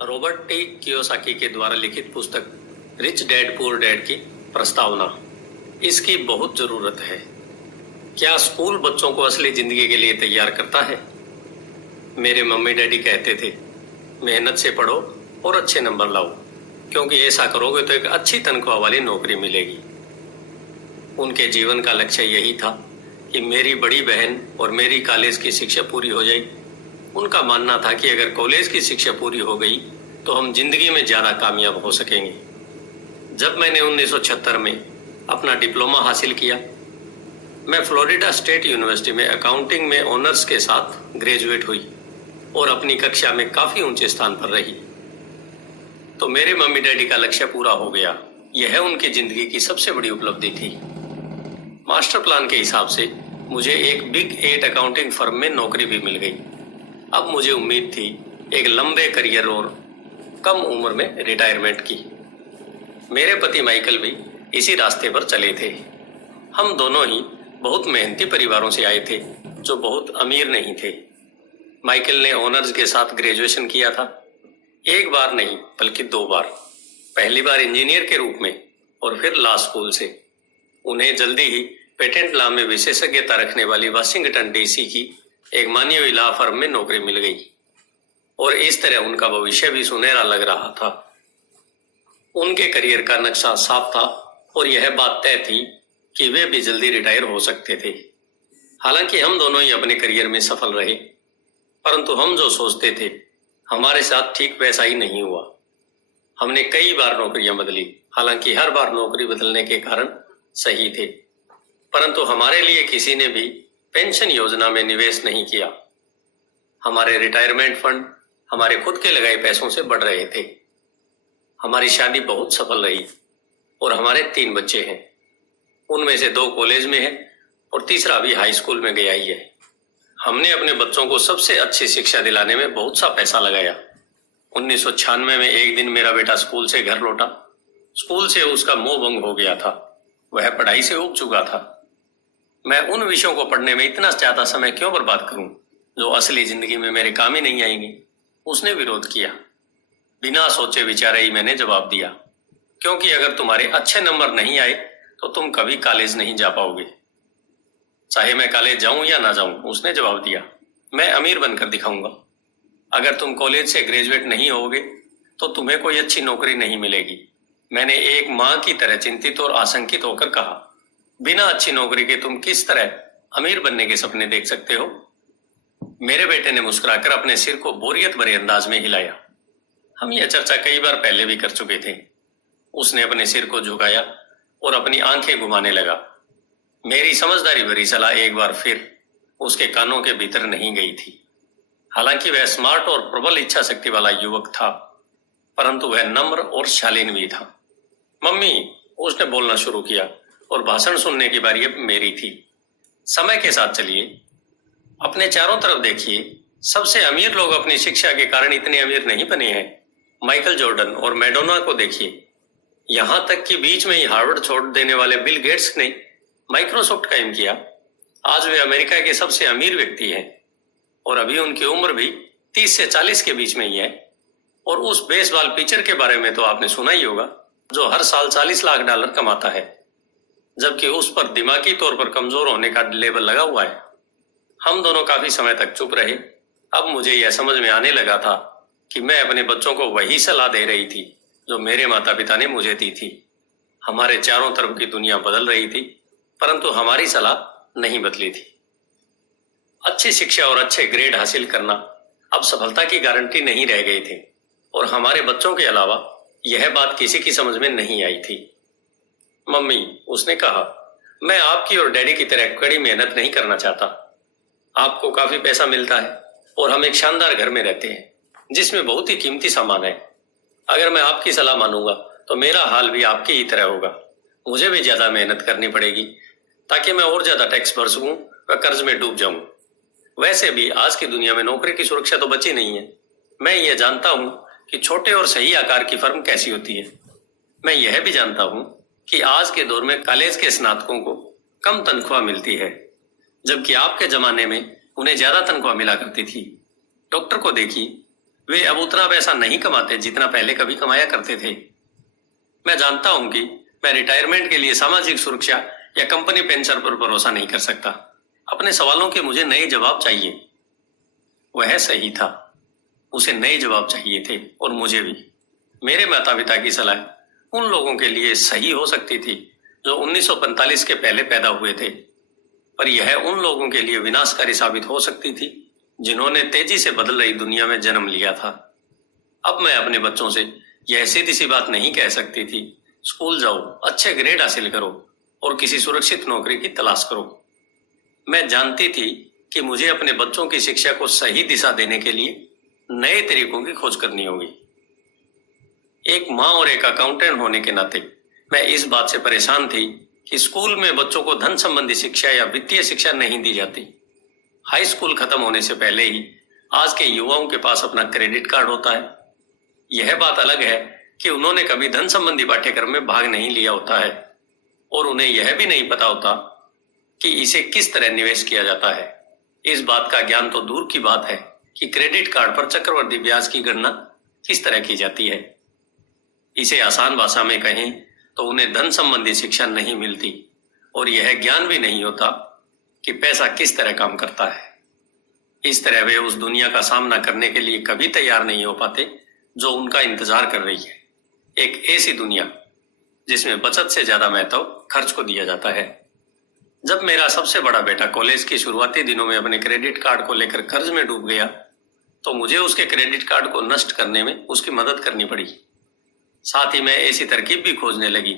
Robert T Kiyosaki के द्वारा लिखित पुस्तक रिच डैड पुअर डैड की प्रस्तावना। इसकी बहुत जरूरत है। क्या स्कूल बच्चों को असली जिंदगी के लिए तैयार करता है? मेरे मम्मी डैडी कहते थे, मेहनत से पढ़ो और अच्छे नंबर लाओ, क्योंकि ऐसा करोगे तो एक अच्छी तनख्वाह वाली नौकरी मिलेगी। उनके जीवन का लक्ष्य यही था कि मेरी बड़ी बहन और मेरी कॉलेज की शिक्षा पूरी हो जाए। उनका मानना था कि अगर कॉलेज की शिक्षा पूरी हो गई तो हम जिंदगी में ज्यादा कामयाब हो सकेंगे। जब मैंने 1976 में अपना डिप्लोमा हासिल किया, मैं फ्लोरिडा स्टेट यूनिवर्सिटी में अकाउंटिंग में ऑनर्स के साथ ग्रेजुएट हुई और अपनी कक्षा में काफी ऊंचे स्थान पर रही। तो मेरे मम्मी डैडी का लक्ष्य पूरा हो गया। यह उनकी जिंदगी की सबसे बड़ी उपलब्धि थी। मास्टर प्लान के हिसाब से मुझे एक बिग 8 अकाउंटिंग फर्म में नौकरी भी मिल गई। अब मुझे उम्मीद थी एक लंबे करियर और कम उम्र में रिटायरमेंट की। मेरे पति माइकल भी इसी रास्ते पर चले थे। हम दोनों ही बहुत मेहनती परिवारों से आए थे जो बहुत अमीर नहीं थे। माइकल ने ऑनर्स के साथ ग्रेजुएशन किया था, एक बार नहीं बल्कि 2 बार। पहली बार इंजीनियर के रूप में और फिर लॉ स्कूल से। उन्हें जल्दी ही पेटेंट लॉ में विशेषज्ञता रखने वाली वाशिंगटन डीसी की एक मानी हुई लॉ फर्म में नौकरी मिल गई और इस तरह उनका भविष्य भी सुनहरा लग रहा था। उनके करियर का नक्शा साफ था और यह बात तय थी कि वे भी जल्दी रिटायर हो सकते थे। हालांकि हम दोनों ही अपने करियर में सफल रहे, परंतु हम जो सोचते थे हमारे साथ ठीक वैसा ही नहीं हुआ। हमने कई बार नौकरियां बदली, हालांकि हर बार नौकरी बदलने के कारण सही थे, परंतु हमारे लिए किसी ने भी पेंशन योजना में निवेश नहीं किया। हमारे रिटायरमेंट फंड हमारे खुद के लगाए पैसों से बढ़ रहे थे। हमारी शादी बहुत सफल रही और हमारे 3 बच्चे हैं। उनमें से 2 कॉलेज में हैं और तीसरा अभी हाई स्कूल में गया ही है। हमने अपने बच्चों को सबसे अच्छी शिक्षा दिलाने में बहुत सा पैसा लगाया। 1996 में एक दिन मेरा बेटा स्कूल से घर लौटा। स्कूल से उसका मोह भंग हो गया था। वह पढ़ाई से ऊब चुका था। मैं उन विषयों को पढ़ने में इतना ज्यादा समय क्यों बर्बाद करूं जो असली जिंदगी में मेरे काम ही नहीं आएंगे। उसने विरोध किया। बिना सोचे विचारे ही मैंने जवाब दिया, क्योंकि अगर तुम्हारे अच्छे नंबर नहीं आए तो तुम कभी कॉलेज नहीं जा पाओगे। चाहे मैं कॉलेज जाऊं या ना जाऊं, उसने जवाब दिया, मैं अमीर बनकर दिखाऊंगा। अगर तुम कॉलेज से ग्रेजुएट नहीं होगे तो तुम्हें कोई अच्छी नौकरी नहीं मिलेगी। मैंने एक मां की तरह चिंतित और आशंकित होकर कहा, बिना अच्छी नौकरी के तुम किस तरह अमीर बनने के सपने देख सकते हो? मेरे बेटे ने मुस्कुराकर अपने सिर को बोरियत भरे अंदाज में हिलाया। हम यह चर्चा कई बार पहले भी कर चुके थे। उसने अपने सिर को झुकाया और अपनी आंखें घुमाने लगा। मेरी समझदारी भरी सलाह एक बार फिर उसके कानों के भीतर नहीं गई थी। हालांकि वह स्मार्ट और प्रबल इच्छा शक्ति वाला युवक था, परंतु वह नम्र और शालीन भी था। मम्मी, उसने बोलना शुरू किया और भाषण सुनने की बारी अब मेरी थी। समय के साथ चलिए, अपने चारों तरफ देखिए। सबसे अमीर लोग अपनी शिक्षा के कारण इतने अमीर नहीं बने हैं। माइकल जॉर्डन और मैडोना को देखिए। यहां तक कि बीच में ही हार्वर्ड छोड़ देने वाले बिल गेट्स ने माइक्रोसॉफ्ट कायम किया। आज वे अमेरिका के सबसे अमीर व्यक्ति हैं और अभी उनकी उम्र भी 30 से 40 के बीच में ही है। और उस बेसबॉल पिचर के बारे में तो आपने सुना ही होगा, जो हर साल $40 लाख कमाता है, जबकि उस पर दिमागी तौर पर कमजोर होने का लेबल लगा हुआ है। हम दोनों काफी समय तक चुप रहे। अब मुझे यह समझ में आने लगा था कि मैं अपने बच्चों को वही सलाह दे रही थी जो मेरे माता पिता ने मुझे दी थी। हमारे चारों तरफ की दुनिया बदल रही थी, परंतु हमारी सलाह नहीं बदली थी। अच्छी शिक्षा और अच्छे ग्रेड हासिल करना अब सफलता की गारंटी नहीं रह गई थी और हमारे बच्चों के अलावा यह बात किसी की समझ में नहीं आई थी। मम्मी, उसने कहा, मैं आपकी और डैडी की तरह कड़ी मेहनत नहीं करना चाहता। आपको काफी पैसा मिलता है और हम एक शानदार घर में रहते हैं जिसमें बहुत ही कीमती सामान है। अगर मैं आपकी सलाह मानूंगा तो मेरा हाल भी आपकी ही तरह होगा। मुझे भी ज्यादा मेहनत करनी पड़ेगी ताकि मैं और ज्यादा टैक्स भर सकूं व कर्ज में डूब जाऊं। वैसे भी आज की दुनिया में नौकरी की सुरक्षा तो बची नहीं है। मैं ये जानता हूं कि छोटे और सही आकार की फर्म कैसी होती है। मैं यह भी जानता हूं कि आज के दौर में कॉलेज के स्नातकों को कम तनख्वाह मिलती है, जबकि आपके जमाने में उन्हें ज्यादा तनख्वाह मिला करती थी। डॉक्टर को देखिए, वे अब उतना पैसा नहीं कमाते जितना पहले कभी कमाया करते थे। मैं जानता हूं कि मैं रिटायरमेंट के लिए सामाजिक सुरक्षा या कंपनी पेंशन पर भरोसा नहीं कर सकता। अपने सवालों के मुझे नए जवाब चाहिए। वह सही था, उसे नए जवाब चाहिए थे और मुझे भी। मेरे माता पिता की सलाह उन लोगों के लिए सही हो सकती थी जो 1945 के पहले पैदा हुए थे, पर यह उन लोगों के लिए विनाशकारी साबित हो सकती थी जिन्होंने तेजी से बदल रही दुनिया में जन्म लिया था। अब मैं अपने बच्चों से यह सीधी सी बात नहीं कह सकती थी, स्कूल जाओ, अच्छे ग्रेड हासिल करो और किसी सुरक्षित नौकरी की तलाश करो। मैं जानती थी कि मुझे अपने बच्चों की शिक्षा को सही दिशा देने के लिए नए तरीकों की खोज करनी होगी। एक माँ और एक अकाउंटेंट होने के नाते मैं इस बात से परेशान थी कि स्कूल में बच्चों को धन संबंधी शिक्षा या वित्तीय शिक्षा नहीं दी जाती। हाई स्कूल खत्म होने से पहले ही आज के युवाओं के पास अपना क्रेडिट कार्ड होता है। यह बात अलग है कि उन्होंने कभी धन संबंधी पाठ्यक्रम में भाग नहीं लिया होता है और उन्हें यह भी नहीं पता होता कि इसे किस तरह निवेश किया जाता है। इस बात का ज्ञान तो दूर की बात है कि क्रेडिट कार्ड पर चक्रवृद्धि ब्याज की गणना किस तरह की जाती है। इसे आसान भाषा में कहें तो उन्हें धन संबंधी शिक्षा नहीं मिलती और यह ज्ञान भी नहीं होता कि पैसा किस तरह काम करता है। इस तरह वे उस दुनिया का सामना करने के लिए कभी तैयार नहीं हो पाते जो उनका इंतजार कर रही है। एक ऐसी दुनिया जिसमें बचत से ज्यादा महत्व खर्च को दिया जाता है। जब मेरा सबसे बड़ा बेटा कॉलेज के शुरुआती दिनों में अपने क्रेडिट कार्ड को लेकर कर्ज में डूब गया तो मुझे उसके क्रेडिट कार्ड को नष्ट करने में उसकी मदद करनी पड़ी। साथ ही मैं ऐसी तरकीब भी खोजने लगी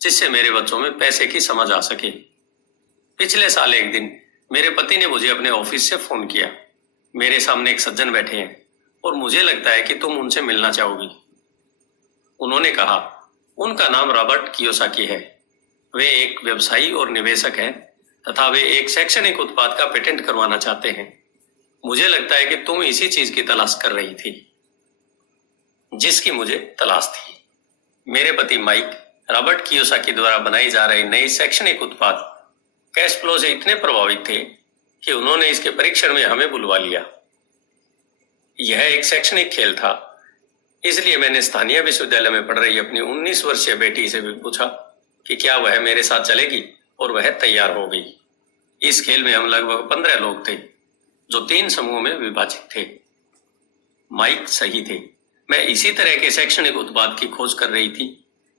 जिससे मेरे बच्चों में पैसे की समझ आ सके। पिछले साल एक दिन मेरे पति ने मुझे अपने ऑफिस से फोन किया। मेरे सामने एक सज्जन बैठे हैं और मुझे लगता है कि तुम उनसे मिलना चाहोगी। उन्होंने कहा। उनका नाम रॉबर्ट कियोसाकी है। वे एक व्यवसायी और निवेशक हैं तथा वे एक शैक्षणिक उत्पाद का पेटेंट करवाना चाहते हैं। मुझे लगता है कि तुम इसी चीज की तलाश कर रही थी जिसकी मुझे तलाश थी। मेरे पति माइक रॉबर्ट कियोसाकी द्वारा बनाई जा रही नई शैक्षणिक उत्पाद कैश फ्लो से इतने प्रभावित थे कि उन्होंने इसके परीक्षण में हमें बुलवा लिया। यह एक शैक्षणिक खेल था, इसलिए मैंने स्थानीय विश्वविद्यालय में पढ़ रही अपनी 19 वर्षीय बेटी से भी पूछा कि क्या वह मेरे साथ चलेगी और वह तैयार हो गई। इस खेल में हम लगभग 15 लोग थे जो 3 समूह में विभाजित थे। माइक सही थे। मैं इसी तरह के शैक्षणिक उत्पाद की खोज कर रही थी।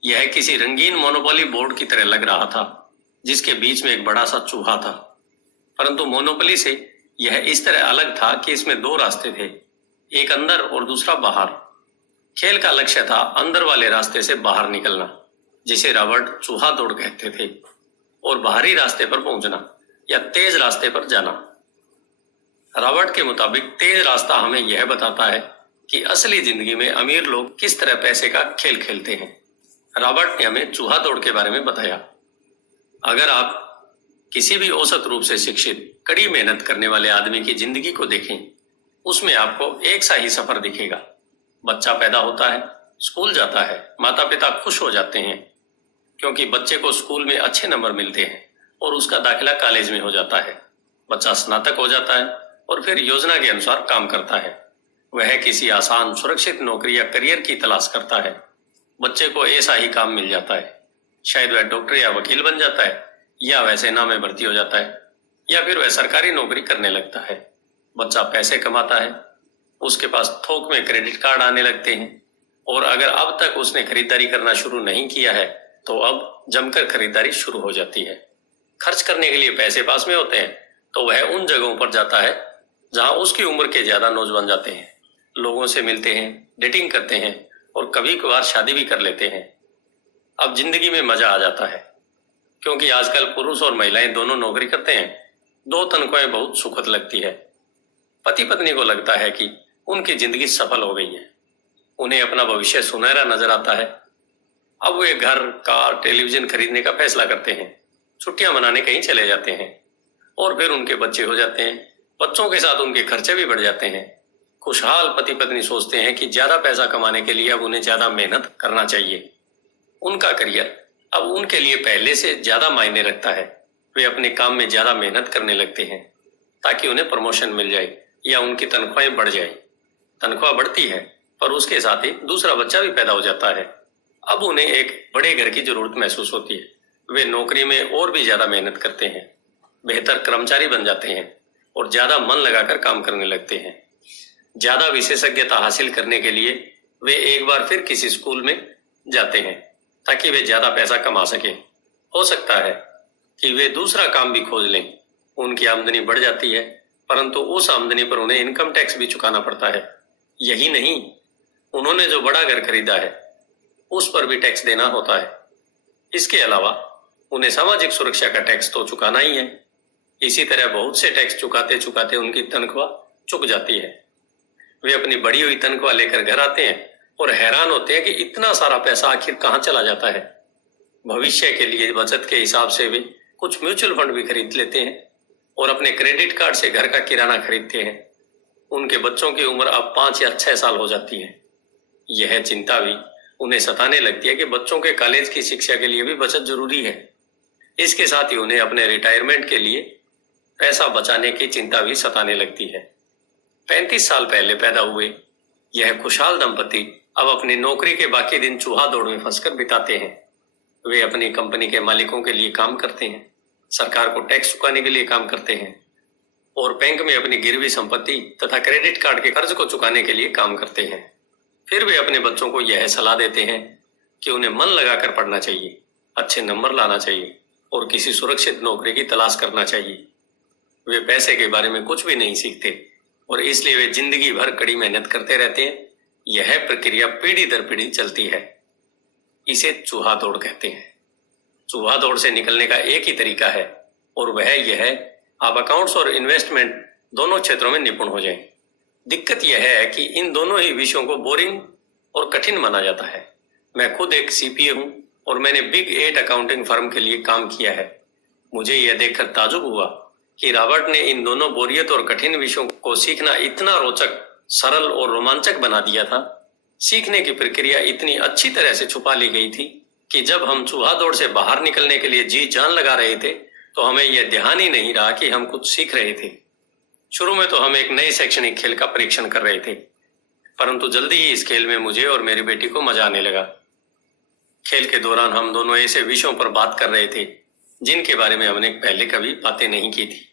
यह किसी रंगीन मोनोपोली बोर्ड की तरह लग रहा था जिसके बीच में एक बड़ा सा चूहा था, परंतु मोनोपोली से यह इस तरह अलग था कि इसमें 2 रास्ते थे, एक अंदर और दूसरा बाहर। खेल का लक्ष्य था अंदर वाले रास्ते से बाहर निकलना, जिसे रॉबर्ट चूहा दौड़ कहते थे, और बाहरी रास्ते पर पहुंचना या तेज रास्ते पर जाना। रॉबर्ट के मुताबिक तेज रास्ता हमें यह बताता है कि असली जिंदगी में अमीर लोग किस तरह पैसे का खेल खेलते हैं। रॉबर्ट ने हमें चूहा दौड़ के बारे में बताया। अगर आप किसी भी औसत रूप से शिक्षित कड़ी मेहनत करने वाले आदमी की जिंदगी को देखें, उसमें आपको एक सा ही सफर दिखेगा। बच्चा पैदा होता है, स्कूल जाता है, माता पिता खुश हो जाते हैं क्योंकि बच्चे को स्कूल में अच्छे नंबर मिलते हैं और उसका दाखिला कॉलेज में हो जाता है। बच्चा स्नातक हो जाता है और फिर योजना के अनुसार काम करता है। वह किसी आसान सुरक्षित नौकरी या करियर की तलाश करता है। बच्चे को ऐसा ही काम मिल जाता है। शायद वह डॉक्टर या वकील बन जाता है, या वह सेना में भर्ती हो जाता है, या फिर वह सरकारी नौकरी करने लगता है। बच्चा पैसे कमाता है, उसके पास थोक में क्रेडिट कार्ड आने लगते हैं, और अगर अब तक उसने खरीदारी करना शुरू नहीं किया है तो अब जमकर खरीदारी शुरू हो जाती है। खर्च करने के लिए पैसे पास में होते हैं तो वह उन जगहों पर जाता है जहां उसकी उम्र के ज्यादा नौजवान जाते हैं, लोगों से मिलते हैं, डेटिंग करते हैं और कभी कभार शादी भी कर लेते हैं। अब जिंदगी में मजा आ जाता है क्योंकि आजकल पुरुष और महिलाएं दोनों नौकरी करते हैं। 2 तनख्वाहें बहुत सुखद लगती है। पति पत्नी को लगता है कि उनकी जिंदगी सफल हो गई है। उन्हें अपना भविष्य सुनहरा नजर आता है। अब वे घर, कार, टेलीविजन खरीदने का फैसला करते हैं, छुट्टियां मनाने कहीं चले जाते हैं, और फिर उनके बच्चे हो जाते हैं। बच्चों के साथ उनके खर्चे भी बढ़ जाते हैं। खुशहाल पति पत्नी सोचते हैं कि ज्यादा पैसा कमाने के लिए अब उन्हें ज्यादा मेहनत करना चाहिए। उनका करियर अब उनके लिए पहले से ज्यादा मायने रखता है। वे अपने काम में ज्यादा मेहनत करने लगते हैं ताकि उन्हें प्रमोशन मिल जाए या उनकी तनख्वाहें बढ़ जाए। तनख्वाह बढ़ती है, पर उसके साथ ही दूसरा बच्चा भी पैदा हो जाता है। अब उन्हें एक बड़े घर की जरूरत महसूस होती है। वे नौकरी में और भी ज्यादा मेहनत करते हैं, बेहतर कर्मचारी बन जाते हैं और ज्यादा मन लगाकर काम करने लगते हैं। ज्यादा विशेषज्ञता हासिल करने के लिए वे एक बार फिर किसी स्कूल में जाते हैं ताकि वे ज्यादा पैसा कमा सकें। हो सकता है कि वे दूसरा काम भी खोज लें। उनकी आमदनी बढ़ जाती है, परंतु उस आमदनी पर उन्हें इनकम टैक्स भी चुकाना पड़ता है। यही नहीं, उन्होंने जो बड़ा घर खरीदा है उस पर भी टैक्स देना होता है। इसके अलावा उन्हें सामाजिक सुरक्षा का टैक्स तो चुकाना ही है। इसी तरह बहुत से टैक्स चुकाते चुकाते उनकी तनख्वाह चुक जाती है। वे अपनी बढ़ी हुई तनख्वाह लेकर घर आते हैं और हैरान होते हैं कि इतना सारा पैसा आखिर कहाँ चला जाता है। भविष्य के लिए बचत के हिसाब से वे कुछ म्यूचुअल फंड भी खरीद लेते हैं और अपने क्रेडिट कार्ड से घर का किराना खरीदते हैं। उनके बच्चों की उम्र अब 5 या 6 साल हो जाती है। यह चिंता भी उन्हें सताने लगती है कि बच्चों के कॉलेज की शिक्षा के लिए भी बचत जरूरी है। इसके साथ ही उन्हें अपने रिटायरमेंट के लिए पैसा बचाने की चिंता भी सताने लगती है। 35 साल पहले पैदा हुए यह खुशहाल दंपति अब अपनी नौकरी के बाकी दिन चूहा दौड़ में फंसकर बिताते हैं। वे अपनी कंपनी के मालिकों के लिए काम करते हैं, सरकार को टैक्स चुकाने के लिए काम करते हैं और बैंक में अपनी गिरवी संपत्ति तथा क्रेडिट कार्ड के कर्ज को चुकाने के लिए काम करते हैं। फिर वे अपने बच्चों को यह सलाह देते हैं कि उन्हें मन लगाकर पढ़ना चाहिए, अच्छे नंबर लाना चाहिए और किसी सुरक्षित नौकरी की तलाश करना चाहिए। वे पैसे के बारे में कुछ भी नहीं सीखते और इसलिए वे जिंदगी भर कड़ी मेहनत करते रहते हैं। यह प्रक्रिया पीढ़ी दर पीढ़ी चलती है। इसे चूहा दौड़ कहते हैं। चूहा दौड़ से निकलने का एक ही तरीका है और वह यह है, आप अकाउंट्स और इन्वेस्टमेंट दोनों क्षेत्रों में निपुण हो जाएं। दिक्कत यह है कि इन दोनों ही विषयों को बोरिंग और कठिन माना जाता है। मैं खुद एक सीपीए हूं और मैंने बिग 8 अकाउंटिंग फर्म के लिए काम किया है। मुझे यह देखकर ताजुब हुआ कि रॉबर्ट ने इन दोनों बोरियत और कठिन विषयों को सीखना इतना रोचक, सरल और रोमांचक बना दिया था। सीखने की प्रक्रिया इतनी अच्छी तरह से छुपा ली गई थी कि जब हम चूहा दौड़ से बाहर निकलने के लिए जी जान लगा रहे थे तो हमें यह ध्यान ही नहीं रहा कि हम कुछ सीख रहे थे। शुरू में तो हम एक नए शैक्षणिक खेल का परीक्षण कर रहे थे, परंतु जल्दी ही इस खेल में मुझे और मेरी बेटी को मजा आने लगा। खेल के दौरान हम दोनों ऐसे विषयों पर बात कर रहे थे जिनके बारे में हमने पहले कभी बातें नहीं की थी।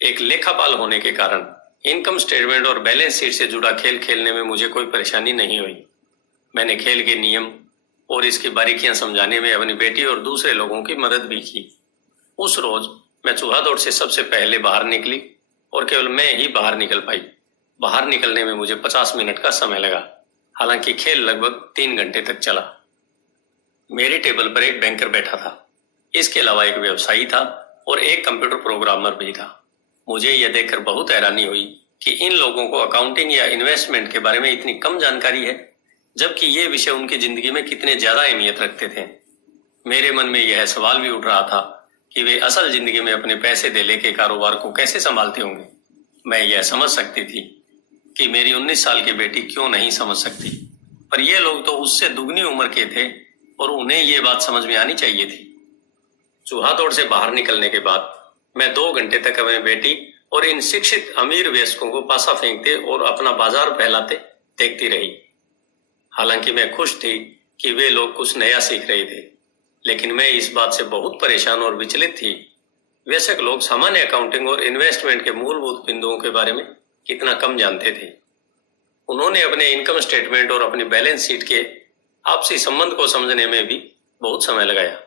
एक लेखापाल होने के कारण इनकम स्टेटमेंट और बैलेंस शीट से जुड़ा खेल खेलने में मुझे कोई परेशानी नहीं हुई। मैंने खेल के नियम और इसकी बारीकियां समझाने में अपनी बेटी और दूसरे लोगों की मदद भी की। उस रोज मैं चूहा दौड़ से सबसे पहले बाहर निकली और केवल मैं ही बाहर निकल पाई। बाहर निकलने में मुझे 50 मिनट का समय लगा, हालांकि खेल लगभग 3 घंटे तक चला। मेरे टेबल पर एक बैंकर बैठा था, इसके अलावा एक व्यवसायी था और एक कंप्यूटर प्रोग्रामर भी था। मुझे यह देखकर बहुत हैरानी हुई कि इन लोगों को अकाउंटिंग या इन्वेस्टमेंट के बारे में इतनी कम जानकारी है, जबकि ये विषय उनकी जिंदगी में कितने ज्यादा अहमियत रखते थे। मेरे मन में यह सवाल भी उठ रहा था कि वे असल जिंदगी में अपने पैसे दे लेके कारोबार को कैसे संभालते होंगे। मैं यह समझ सकती थी कि मेरी 19 साल की बेटी क्यों नहीं समझ सकती, पर ये लोग तो उससे दुगनी उम्र के थे और उन्हें ये बात समझ में आनी चाहिए थी। चूहा दौड़ से बाहर निकलने के बाद मैं 2 घंटे तक अपनी बेटी और इन शिक्षित अमीर वयस्कों को पासा फेंकते और अपना बाजार फैलाते देखती रही। हालांकि मैं खुश थी कि वे लोग कुछ नया सीख रहे थे, लेकिन मैं इस बात से बहुत परेशान और विचलित थी। वयस्क लोग सामान्य अकाउंटिंग और इन्वेस्टमेंट के मूलभूत बिंदुओं के बारे में कितना कम जानते थे। उन्होंने अपने इनकम स्टेटमेंट और अपनी बैलेंस शीट के आपसी संबंध को समझने में भी बहुत समय लगाया।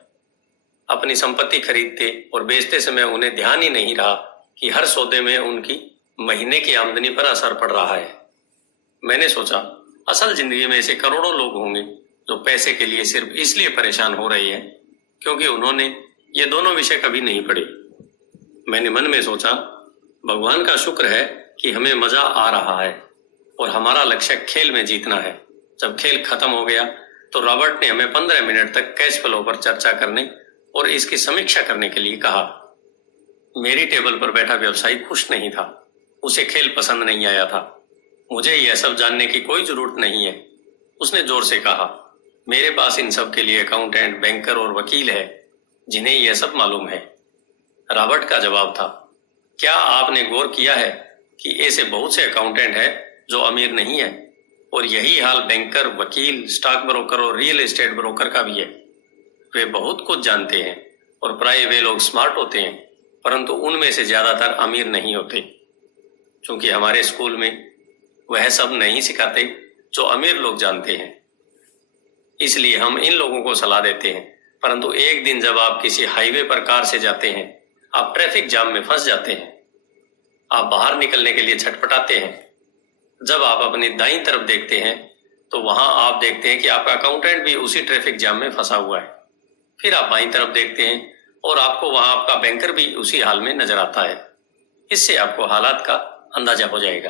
अपनी संपत्ति खरीदते और बेचते समय उन्हें ध्यान ही नहीं रहा कि हर सौदे में उनकी महीने की आमदनी पर असर पड़ रहा है। मैंने सोचा, असल जिंदगी में ऐसे करोड़ों लोग होंगे जो पैसे के लिए सिर्फ इसलिए परेशान हो रहे हैं क्योंकि उन्होंने ये दोनों विषय कभी नहीं पढ़े। मैंने मन में सोचा, भगवान का शुक्र है कि हमें मजा आ रहा है और हमारा लक्ष्य खेल में जीतना है। जब खेल खत्म हो गया तो रॉबर्ट ने हमें 15 मिनट तक कैश फ्लो पर चर्चा करने और इसकी समीक्षा करने के लिए कहा। मेरी टेबल पर बैठा व्यवसायी खुश नहीं था, उसे खेल पसंद नहीं आया था। मुझे यह सब जानने की कोई जरूरत नहीं है, उसने जोर से कहा। मेरे पास इन सब के लिए अकाउंटेंट, बैंकर और वकील है जिन्हें यह सब मालूम है। रॉबर्ट का जवाब था, क्या आपने गौर किया है कि ऐसे बहुत से अकाउंटेंट हैं जो अमीर नहीं है, और यही हाल बैंकर, वकील, स्टॉक ब्रोकर और रियल एस्टेट ब्रोकर का भी है। वे बहुत कुछ जानते हैं और प्राय वे लोग स्मार्ट होते हैं, परंतु उनमें से ज्यादातर अमीर नहीं होते। क्योंकि हमारे स्कूल में वह सब नहीं सिखाते जो अमीर लोग जानते हैं, इसलिए हम इन लोगों को सलाह देते हैं। परंतु एक दिन जब आप किसी हाईवे पर कार से जाते हैं, आप ट्रैफिक जाम में फंस जाते हैं, आप बाहर निकलने के लिए छटपटाते हैं। जब आप अपनी दाईं तरफ देखते हैं तो वहां आप देखते हैं कि आपका अकाउंटेंट भी उसी ट्रैफिक जाम में फंसा हुआ है। फिर आप बाईं तरफ देखते हैं और आपको वहां आपका बैंकर भी उसी हाल में नजर आता है। इससे आपको हालात का अंदाजा हो जाएगा।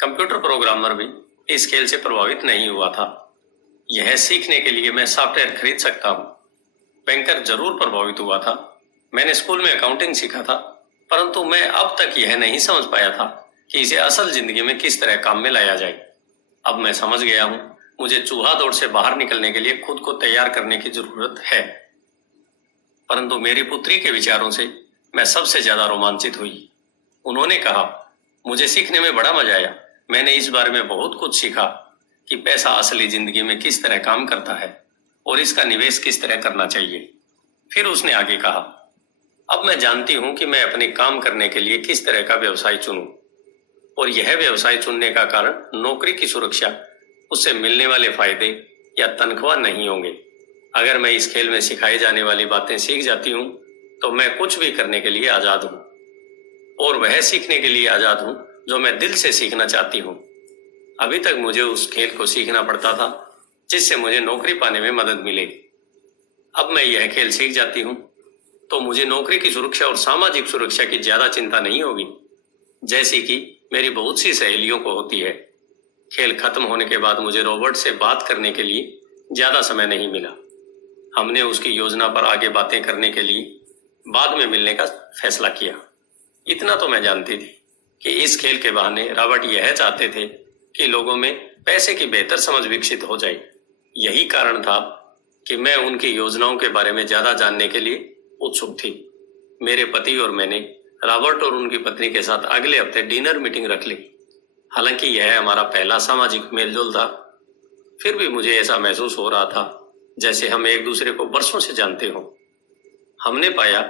कंप्यूटर प्रोग्रामर भी इस खेल से प्रभावित नहीं हुआ था। यह सीखने के लिए मैं सॉफ्टवेयर खरीद सकता हूँ। बैंकर जरूर प्रभावित हुआ था। मैंने स्कूल में अकाउंटिंग सीखा था, परंतु मैं अब तक यह नहीं समझ पाया था कि इसे असल जिंदगी में किस तरह काम में लाया जाए। अब मैं समझ गया हूं, मुझे चूहा दौड़ से बाहर निकलने के लिए खुद को तैयार करने की जरूरत है। परंतु मेरी पुत्री के विचारों से मैं सबसे ज्यादा रोमांचित हुई। उन्होंने कहा, मुझे सीखने में बड़ा मजा आया। मैंने इस बारे में बहुत कुछ सीखा कि पैसा असली जिंदगी में किस तरह काम करता है और इसका निवेश किस तरह करना चाहिए। फिर उसने आगे कहा, अब मैं जानती हूं कि मैं अपने काम करने के लिए किस तरह का व्यवसाय चुनूं, और यह व्यवसाय चुनने का कारण नौकरी की सुरक्षा, उससे मिलने वाले फायदे या तनख्वाह नहीं होंगे। अगर मैं इस खेल में सिखाई जाने वाली बातें सीख जाती हूँ तो मैं कुछ भी करने के लिए आजाद हूँ, और वह सीखने के लिए आजाद हूँ जो मैं दिल से सीखना चाहती हूँ। अभी तक मुझे उस खेल को सीखना पड़ता था जिससे मुझे नौकरी पाने में मदद मिले। अब मैं यह खेल सीख जाती हूँ तो मुझे नौकरी की सुरक्षा और सामाजिक सुरक्षा की ज्यादा चिंता नहीं होगी, जैसी कि मेरी बहुत सी सहेलियों को होती है। खेल खत्म होने के बाद मुझे रॉबर्ट से बात करने के लिए ज्यादा समय नहीं मिला। हमने उसकी योजना पर आगे बातें करने के लिए बाद में मिलने का फैसला किया। इतना तो मैं जानती थी कि इस खेल के बहाने रॉबर्ट यह चाहते थे कि लोगों में पैसे की बेहतर समझ विकसित हो जाए। यही कारण था कि मैं उनकी योजनाओं के बारे में ज्यादा जानने के लिए उत्सुक थी। मेरे पति और मैंने रॉबर्ट और उनकी पत्नी के साथ अगले हफ्ते डिनर मीटिंग रख ली। हालांकि यह हमारा पहला सामाजिक मेलजोल था, फिर भी मुझे ऐसा महसूस हो रहा था जैसे हम एक दूसरे को बरसों से जानते हों। हमने पाया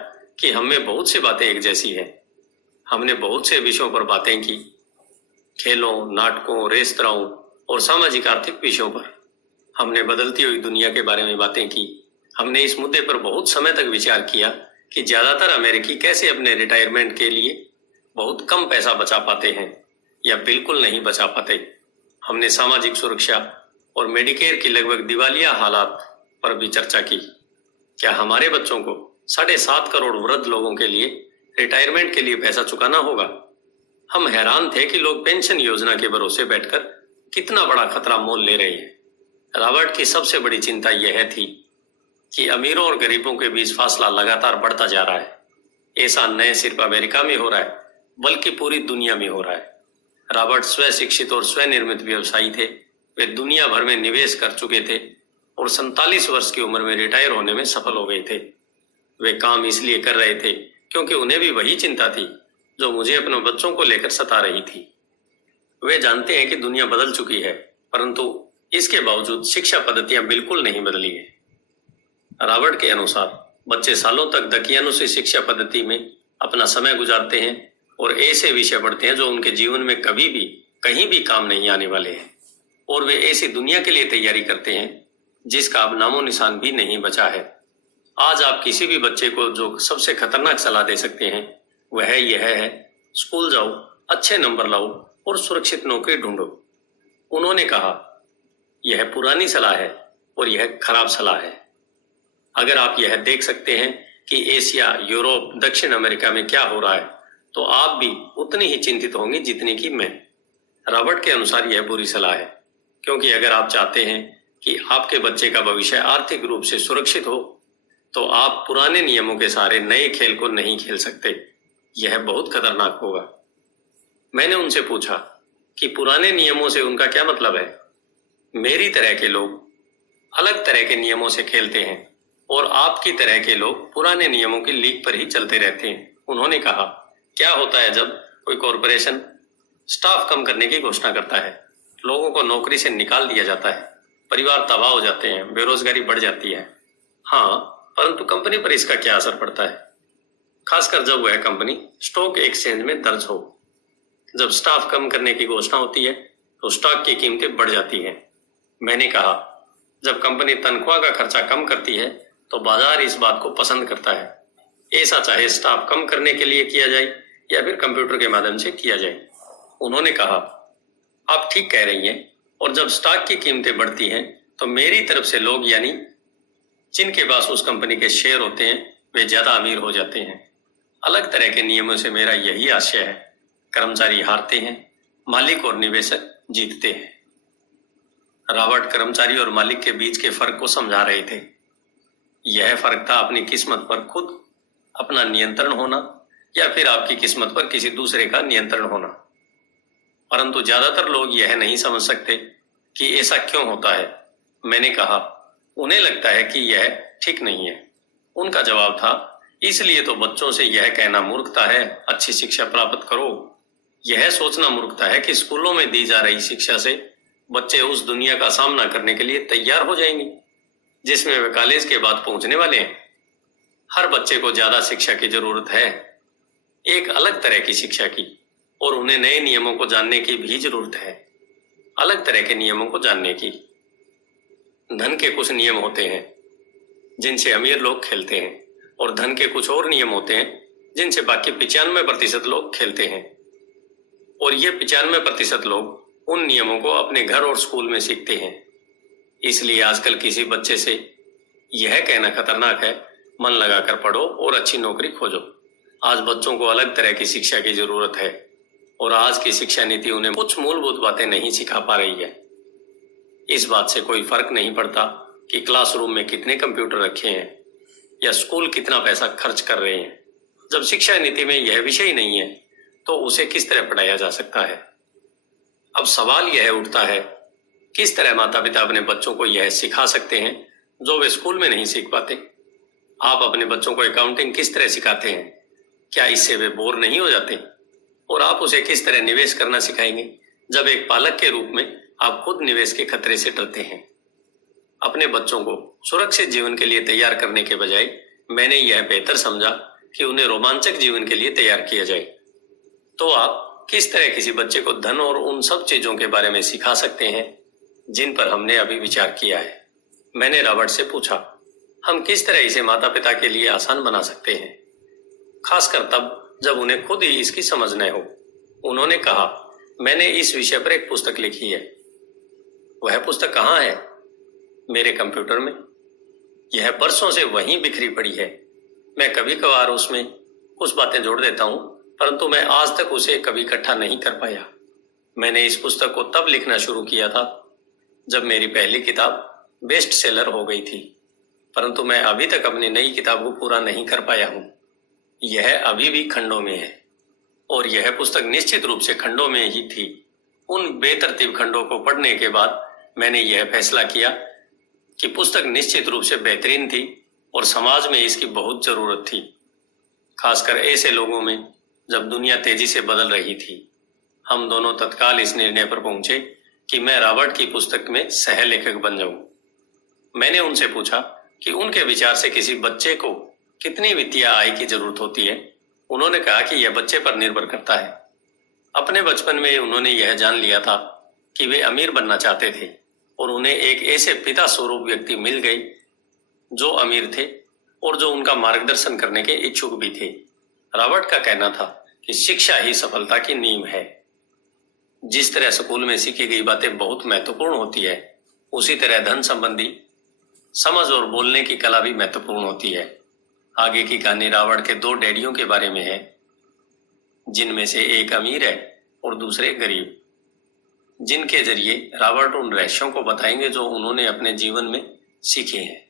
कि हम में बहुत सी बातें एक जैसी हैं। हमने बहुत से विषयों पर बातें की, खेलों, नाटकों, रेस्तराओं और सामाजिक आर्थिक विषयों पर। हमने बदलती हुई दुनिया के बारे में बातें की। हमने इस मुद्दे पर बहुत समय तक विचार किया कि ज्यादातर अमेरिकी कैसे अपने रिटायरमेंट के लिए बहुत कम पैसा बचा पाते हैं या बिल्कुल नहीं बचा पाते। हमने सामाजिक सुरक्षा और मेडिकेयर की लगभग दिवालिया हालात पर भी चर्चा की। क्या हमारे बच्चों को 7.5 करोड़ वृद्ध लोगों के लिए रिटायरमेंट के लिए पैसा चुकाना होगा? हम हैरान थे कि लोग पेंशन योजना के भरोसे बैठकर कितना बड़ा खतरा मोल ले रहे हैं। रॉबर्ट की सबसे बड़ी चिंता यह थी कि अमीरों और गरीबों के बीच फासला लगातार बढ़ता जा रहा है। ऐसा न सिर्फ अमेरिका में हो रहा है बल्कि पूरी दुनिया में हो रहा है। रॉबर्ट स्व शिक्षित और स्वनिर्मित व्यवसायी थे। वे दुनिया भर में निवेश कर चुके थे और 47 वर्ष की उम्र में रिटायर होने में सफल हो गए थे। वे काम इसलिए कर रहे थे क्योंकि उन्हें भी वही चिंता थी जो मुझे अपने बच्चों को लेकर सता रही थी। वे जानते हैं कि दुनिया बदल चुकी है, परंतु इसके बावजूद शिक्षा पद्धतियां बिल्कुल नहीं बदली है। रॉबर्ट के अनुसार बच्चे सालों तक दकियानुसी शिक्षा पद्धति में अपना समय गुजारते हैं और ऐसे विषय पढ़ते हैं जो उनके जीवन में कभी भी कहीं भी काम नहीं आने वाले हैं, और वे ऐसी दुनिया के लिए तैयारी करते हैं जिसका अब नामो निशान भी नहीं बचा है। आज आप किसी भी बच्चे को जो सबसे खतरनाक सलाह दे सकते हैं वह यह है, स्कूल जाओ, अच्छे नंबर लाओ और सुरक्षित नौकरी ढूंढो। उन्होंने कहा, यह पुरानी सलाह है और यह खराब सलाह है। अगर आप यह देख सकते हैं कि एशिया, यूरोप, दक्षिण अमेरिका में क्या हो रहा है तो आप भी उतनी ही चिंतित होंगे जितनी कि मैं। रॉबर्ट के अनुसार यह बुरी सलाह है, क्योंकि अगर आप चाहते हैं कि आपके बच्चे का भविष्य आर्थिक रूप से सुरक्षित हो तो आप पुराने नियमों के सहारे नए खेल को नहीं खेल सकते। यह बहुत खतरनाक होगा। मैंने उनसे पूछा कि पुराने नियमों से उनका क्या मतलब है। मेरी तरह के लोग अलग तरह के नियमों से खेलते हैं और आपकी तरह के लोग पुराने नियमों की लीक पर ही चलते रहते हैं। उन्होंने कहा, क्या होता है जब कोई कॉरपोरेशन स्टाफ कम करने की घोषणा करता है, लोगों को नौकरी से निकाल दिया जाता है, परिवार तबाह हो जाते हैं, बेरोजगारी बढ़ जाती है। हाँ, परंतु कंपनी पर इसका क्या असर पड़ता है, खासकर जब वह कंपनी स्टॉक एक्सचेंज में दर्ज हो। जब स्टाफ कम करने की घोषणा होती है तो स्टॉक की कीमतें बढ़ जाती हैं। मैंने कहा, जब कंपनी तनख्वाह का खर्चा कम करती है तो बाजार इस बात को पसंद करता है, ऐसा चाहे स्टाफ कम करने के लिए किया जाए या फिर कंप्यूटर के माध्यम से किया जाए। उन्होंने कहा, आप ठीक कह रही हैं, और जब स्टॉक की कीमतें बढ़ती हैं तो मेरी तरफ से लोग, यानी जिनके पास उस कंपनी के शेयर होते हैं, वे ज्यादा अमीर हो जाते हैं। अलग तरह के नियमों से मेरा यही आशय है, कर्मचारी हारते हैं, मालिक और निवेशक जीतते हैं। रॉबर्ट कर्मचारी और मालिक के बीच के फर्क को समझा रहे थे। यह फर्क था अपनी किस्मत पर खुद अपना नियंत्रण होना या फिर आपकी किस्मत पर किसी दूसरे का नियंत्रण होना। परंतु ज्यादातर लोग यह नहीं समझ सकते कि ऐसा क्यों होता है। मैंने कहा, उन्हें लगता है कि यह ठीक नहीं है। उनका जवाब था, इसलिए तो बच्चों से यह कहना मूर्खता है, अच्छी शिक्षा प्राप्त करो। यह सोचना मूर्खता है कि स्कूलों में दी जा रही शिक्षा से बच्चे उस दुनिया का सामना करने के लिए तैयार हो जाएंगे जिसमें वे कॉलेज के बाद पहुंचने वाले हैं। हर बच्चे को ज्यादा शिक्षा की जरूरत है, एक अलग तरह की शिक्षा की, और उन्हें नए नियमों को जानने की भी जरूरत है, अलग तरह के नियमों को जानने की। धन के कुछ नियम होते हैं जिनसे अमीर लोग खेलते हैं, और धन के कुछ और नियम होते हैं जिनसे बाकी 95% लोग खेलते हैं। और ये 95% लोग उन नियमों को अपने घर और स्कूल में सीखते हैं। इसलिए आजकल किसी बच्चे से यह कहना खतरनाक है, मन लगाकर पढ़ो और अच्छी नौकरी खोजो। आज बच्चों को अलग तरह की शिक्षा की जरूरत है, और आज की शिक्षा नीति उन्हें कुछ मूलभूत बातें नहीं सिखा पा रही है। इस बात से कोई फर्क नहीं पड़ता कि क्लासरूम में कितने कंप्यूटर रखे हैं या स्कूल कितना पैसा खर्च कर रहे हैं। जब शिक्षा नीति में यह विषय नहीं है तो उसे किस तरह पढ़ाया जा सकता है। अब सवाल यह उठता है, किस तरह माता पिता अपने बच्चों को यह सिखा सकते हैं जो वे स्कूल में नहीं सीख पाते। आप अपने बच्चों को अकाउंटिंग किस तरह सिखाते हैं, क्या इससे वे बोर नहीं हो जाते? और आप उसे किस तरह निवेश करना सिखाएंगे जब एक पालक के रूप में आप खुद निवेश के खतरे से डरते हैं। अपने बच्चों को सुरक्षित जीवन के लिए तैयार करने के बजाय मैंने यह बेहतर समझा कि उन्हें रोमांचक जीवन के लिए तैयार किया जाए। तो आप किस तरह किसी बच्चे को धन और उन सब चीजों के बारे में सिखा सकते हैं जिन पर हमने अभी विचार किया है? मैंने रॉबर्ट से पूछा, हम किस तरह इसे माता पिता के लिए आसान बना सकते हैं, खासकर तब जब उन्हें खुद ही इसकी समझ न हो। उन्होंने कहा, मैंने इस विषय पर एक पुस्तक लिखी है। वह पुस्तक कहाँ है? मेरे कंप्यूटर में। यह बरसों से वहीं बिखरी पड़ी है। मैं कभी कभार उसमें कुछ बातें जोड़ देता हूं, परंतु मैं आज तक उसे कभी इकट्ठा नहीं कर पाया। मैंने इस पुस्तक को तब लिखना शुरू किया था जब मेरी पहली किताब बेस्ट सेलर हो गई थी, परंतु मैं अभी तक अपनी नई किताब को पूरा नहीं कर पाया हूं। यह अभी भी खंडों में है, और यह पुस्तक निश्चित रूप से खंडों में ही थी। उन बेतरतीब खंडों को पढ़ने के बाद मैंने यह फैसला किया कि पुस्तक निश्चित रूप से बेहतरीन थी और समाज में इसकी बहुत जरूरत थी, खासकर ऐसे लोगों में जब दुनिया तेजी से बदल रही थी। हम दोनों तत्काल इस निर्णय पर पहुंचे कि मैं रॉबर्ट की पुस्तक में सह लेखक बन जाऊं। मैंने उनसे पूछा कि उनके विचार से किसी बच्चे को कितनी वित्तीय आय की जरूरत होती है। उन्होंने कहा कि यह बच्चे पर निर्भर करता है। अपने बचपन में उन्होंने यह जान लिया था कि वे अमीर बनना चाहते थे, और उन्हें एक ऐसे पिता स्वरूप व्यक्ति मिल गई जो अमीर थे और जो उनका मार्गदर्शन करने के इच्छुक भी थे। रॉबर्ट का कहना था कि शिक्षा ही सफलता की नींव है। जिस तरह स्कूल में सीखी गई बातें बहुत महत्वपूर्ण होती है, उसी तरह धन संबंधी समझ और बोलने की कला भी महत्वपूर्ण होती है। आगे की कहानी रॉबर्ट के 2 डैडियों के बारे में है, जिनमें से एक अमीर है और दूसरे गरीब, जिनके जरिए रॉबर्ट उन रहस्यों को बताएंगे जो उन्होंने अपने जीवन में सीखे हैं।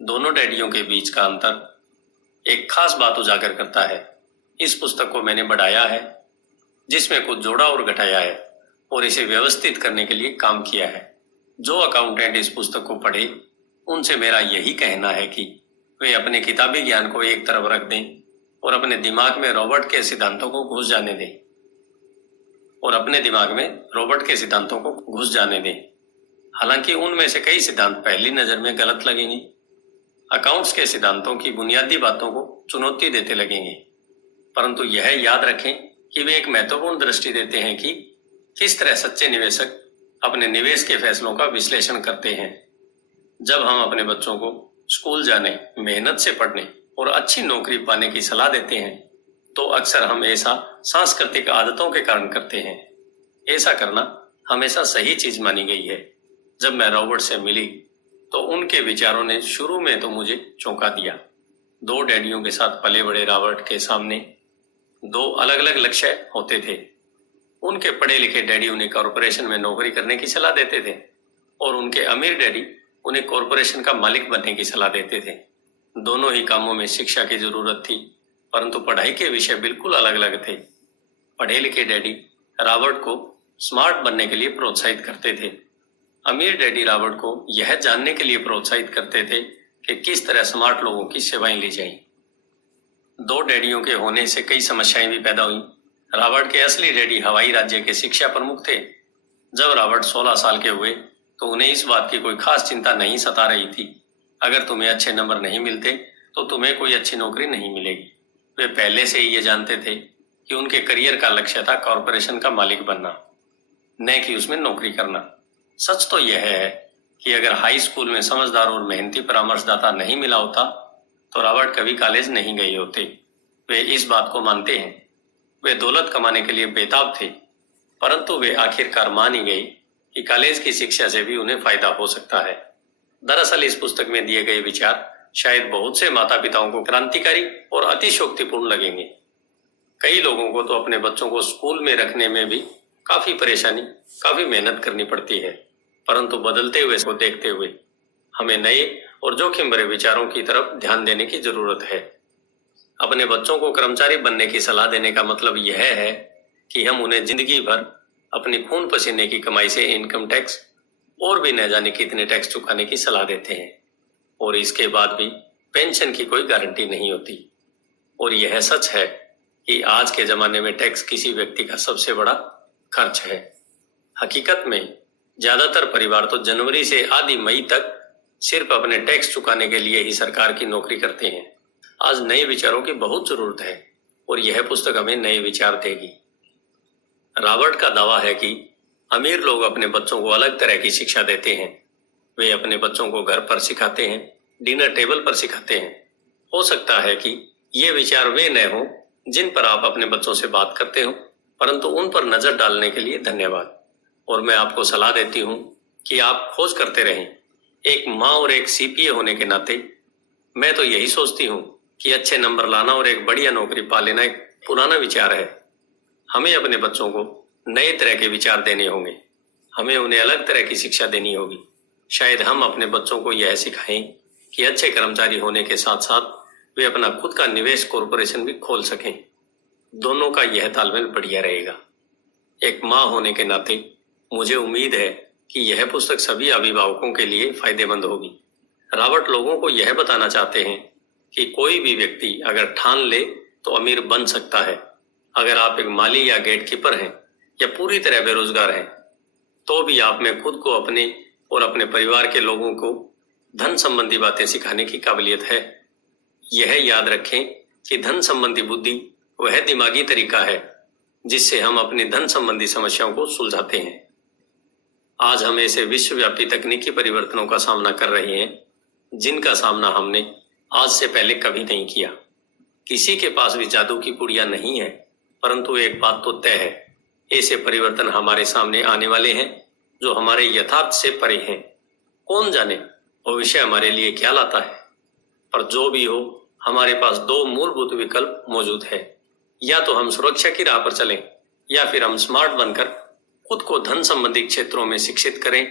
दोनों डैडियों के बीच का अंतर एक खास बात उजागर करता है। इस पुस्तक को मैंने बढ़ाया है, जिसमें कुछ जोड़ा और घटाया है, और इसे व्यवस्थित करने के लिए काम किया है। जो अकाउंटेंट इस पुस्तक को पढ़े, उनसे मेरा यही कहना है कि वे अपने किताबी ज्ञान को एक तरफ रख दें और अपने दिमाग में रॉबर्ट के सिद्धांतों को घुस जाने दें। और अपने दिमाग में रॉबर्ट के सिद्धांतों को घुस जाने दें। हालांकि उनमें से कई सिद्धांत पहली नजर में गलत लगेंगे। अकाउंट्स के सिद्धांतों की बुनियादी बातों को चुनौती देते लगेंगे, परंतु यह याद रखें कि वे एक महत्वपूर्ण दृष्टि देते हैं कि किस तरह सच्चे निवेशक अपने निवेश के फैसलों का विश्लेषण करते हैं। जब हम अपने बच्चों को स्कूल जाने, मेहनत से पढ़ने और अच्छी नौकरी पाने की सलाह देते हैं, तो अक्सर हम ऐसा सांस्कृतिक आदतों के कारण करते हैं। ऐसा करना हमेशा सही चीज मानी गई है। जब मैं रॉबर्ट से मिली तो उनके विचारों ने शुरू में तो मुझे चौंका दिया। दो डैडियों के साथ पले बड़े रॉबर्ट के सामने दो अलग अलग लक्ष्य होते थे। उनके पढ़े लिखे डैडी उन्हें कॉरपोरेशन में नौकरी करने की सलाह देते थे और उनके अमीर डैडी उन्हें कॉरपोरेशन का मालिक बनने की सलाह देते थे। दोनों ही कामों में शिक्षा की जरूरत थी, परंतु पढ़ाई के विषय बिल्कुल अलग अलग थे। पढ़े लिखे डैडी रॉबर्ट को स्मार्ट बनने के लिए प्रोत्साहित करते थे। अमीर डैडी रॉबर्ट को यह जानने के लिए प्रोत्साहित करते थे कि किस तरह स्मार्ट लोगों की सेवाएं ली जाएं। दो डैडियों के होने से कई समस्याएं भी पैदा हुई। रॉबर्ट के असली डैडी हवाई राज्य के शिक्षा प्रमुख थे। जब रॉबर्ट 16 साल के हुए तो उन्हें इस बात की कोई खास चिंता नहीं सता रही थी। अगर तुम्हें अच्छे नंबर नहीं मिलते तो तुम्हें कोई अच्छी नौकरी नहीं मिलेगी। वे पहले से ही ये जानते थे कि उनके करियर का लक्ष्य था कॉरपोरेशन का मालिक बनना, न कि उसमें नौकरी करना। सच तो यह है कि अगर हाई स्कूल में समझदार और मेहनती परामर्शदाता नहीं मिला होता तो रॉबर्ट कभी कॉलेज नहीं गए होते। वे इस बात को मानते हैं। वे दौलत कमाने के लिए बेताब थे, परंतु वे आखिरकार मान ही गए कि कॉलेज की शिक्षा से भी उन्हें फायदा हो सकता है। दरअसल इस पुस्तक में दिए गए विचार शायद बहुत से माता पिताओं को क्रांतिकारी और अतिशयोक्तिपूर्ण लगेंगे। कई लोगों को तो अपने बच्चों को स्कूल में रखने में भी काफी परेशानी, काफी मेहनत करनी पड़ती है, परंतु बदलते हुए को देखते हुए हमें नए और जोखिम भरे विचारों की तरफ ध्यान देने की जरूरत है। अपने बच्चों को कर्मचारी बनने की सलाह देने का मतलब यह है कि हम उन्हें जिंदगी भर अपनी खून पसीने की कमाई से इनकम टैक्स और भी न जाने कितने टैक्स चुकाने की सलाह देते हैं, और इसके बाद भी पेंशन की कोई गारंटी नहीं होती। और यह सच है कि आज के जमाने में टैक्स किसी व्यक्ति का सबसे बड़ा खर्च है। हकीकत में ज्यादातर परिवार तो जनवरी से आधी मई तक सिर्फ अपने टैक्स चुकाने के लिए ही सरकार की नौकरी करते हैं। आज नए विचारों की बहुत जरूरत है और यह पुस्तक हमें नए विचार देगी। रॉबर्ट का दावा है कि अमीर लोग अपने बच्चों को अलग तरह की शिक्षा देते हैं। वे अपने बच्चों को घर पर सिखाते हैं, डिनर टेबल पर सिखाते हैं। हो सकता है कि ये विचार वे न हों जिन पर आप अपने बच्चों से बात करते हो, परंतु उन पर नजर डालने के लिए धन्यवाद। और मैं आपको सलाह देती हूँ कि आप खोज करते रहें। एक माँ और एक सीपीए होने के नाते मैं तो यही सोचती हूँ कि अच्छे नंबर लाना और एक बढ़िया नौकरी पा लेना एक पुराना विचार है। हमें अपने बच्चों को नए तरह के विचार देने होंगे। हमें उन्हें अलग तरह की शिक्षा देनी होगी। शायद हम अपने बच्चों को यह सिखाएं कि अच्छे कर्मचारी होने के साथ साथ वे अपना खुद का निवेश कॉरपोरेशन भी खोल सकें। दोनों का यह तालमेल बढ़िया रहेगा। एक माँ होने के नाते मुझे उम्मीद है कि यह पुस्तक सभी अभिभावकों के लिए फायदेमंद होगी। रॉबर्ट लोगों को यह बताना चाहते हैं कि कोई भी व्यक्ति अगर ठान ले तो अमीर बन सकता है। अगर आप एक माली या गेटकीपर हैं या पूरी तरह बेरोजगार हैं, तो भी आप में खुद को अपने और अपने परिवार के लोगों को धन संबंधी बातें सिखाने की काबिलियत है। यह याद रखें कि धन संबंधी बुद्धि वह दिमागी तरीका है जिससे हम अपनी धन संबंधी समस्याओं को सुलझाते हैं। आज हम ऐसे विश्वव्यापी तकनीकी परिवर्तनों का सामना कर रहे हैं जिनका सामना हमने आज से पहले कभी नहीं किया। किसी के पास भी जादू की पुड़िया नहीं है, परंतु एक बात तो तय है, ऐसे परिवर्तन हमारे सामने आने वाले हैं जो हमारे यथार्थ से परे हैं। कौन जाने भविष्य हमारे लिए क्या लाता है, पर जो भी हो हमारे पास दो मूलभूत विकल्प मौजूद है। या तो हम सुरक्षा की राह पर चलें या फिर हम स्मार्ट बनकर खुद को धन संबंधी क्षेत्रों में शिक्षित करें